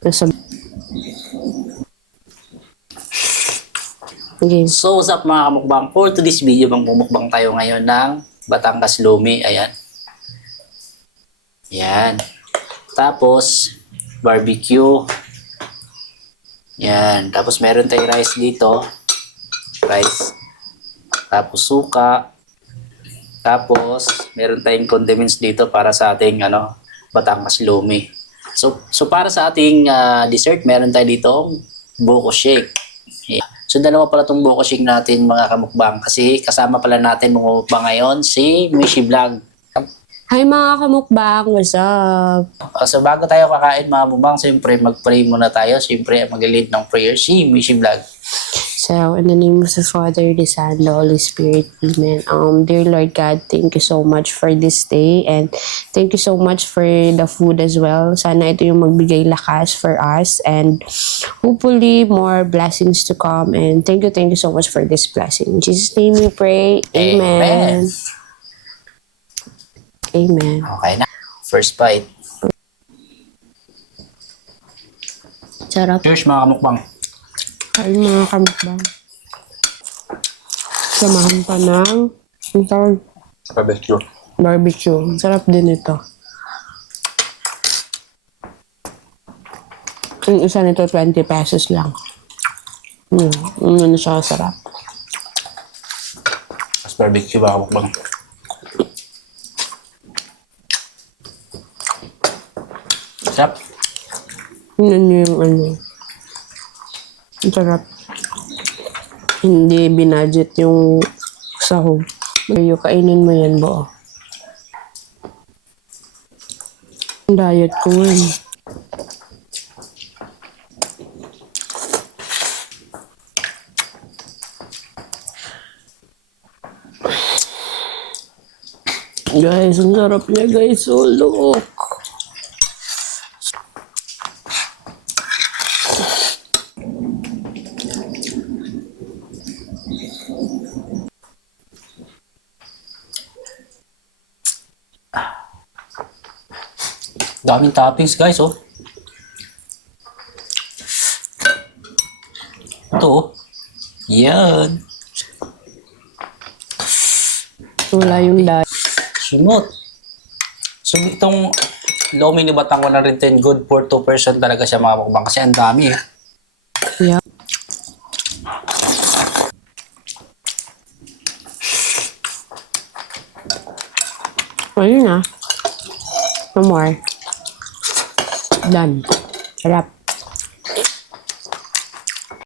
Okay. So, what's up mga kamukbang? For today's video, magmumukbang tayo ngayon ng Batangas Lumi. Ayan. Ayan. Tapos, barbecue. Ayan. Tapos, meron tayong rice dito. Rice. Tapos, suka. Tapos, meron tayong condiments dito para sa ating Batangas Lumi. So para sa ating dessert, meron tayo dito buko shake. Ayan. So, dalawa pala itong buko shake natin mga kamukbang. Kasi kasama pala natin mukbang ngayon si Mishi Vlog. Hi mga kamukbang, what's up? So, bago tayo kakain mga kamukbang, siyempre mag-pray muna tayo. Siyempre, mag-lead ng prayer si Mishi Vlog. So, in the name of the Father, the Son, the Holy Spirit, Amen. Dear Lord God, thank you so much for this day and thank you so much for the food as well. Sana ito yung magbigay lakas for us and hopefully more blessings to come. And thank you so much for this blessing. In Jesus' name we pray. Amen. Amen. Okay na. First bite. Sarap. Cheers mga kamukbang. Ay mga kamukbang. Samahan pa ng Barbecue. barbecue. Sarap din ito. Yung isa nito 20 pesos lang. Ano siya sarap. Tapos barbecue mga kamukbang. Sarap. Yun yung ang sarap. Hindi binudget yung sahog. Mayo, kainin mo yan, buo. Diet ko yun. Guys, ang sarap niya guys. Oh, look. Daming toppings guys, oh. Ito, oh. Yan. Wala yung diet. Sunod. So, itong Lomi ni Batang 110 good for 2 person talaga siya mga kamukbang kasi ang dami, eh. Yeah. Ayun na. No more. Done. Sarap.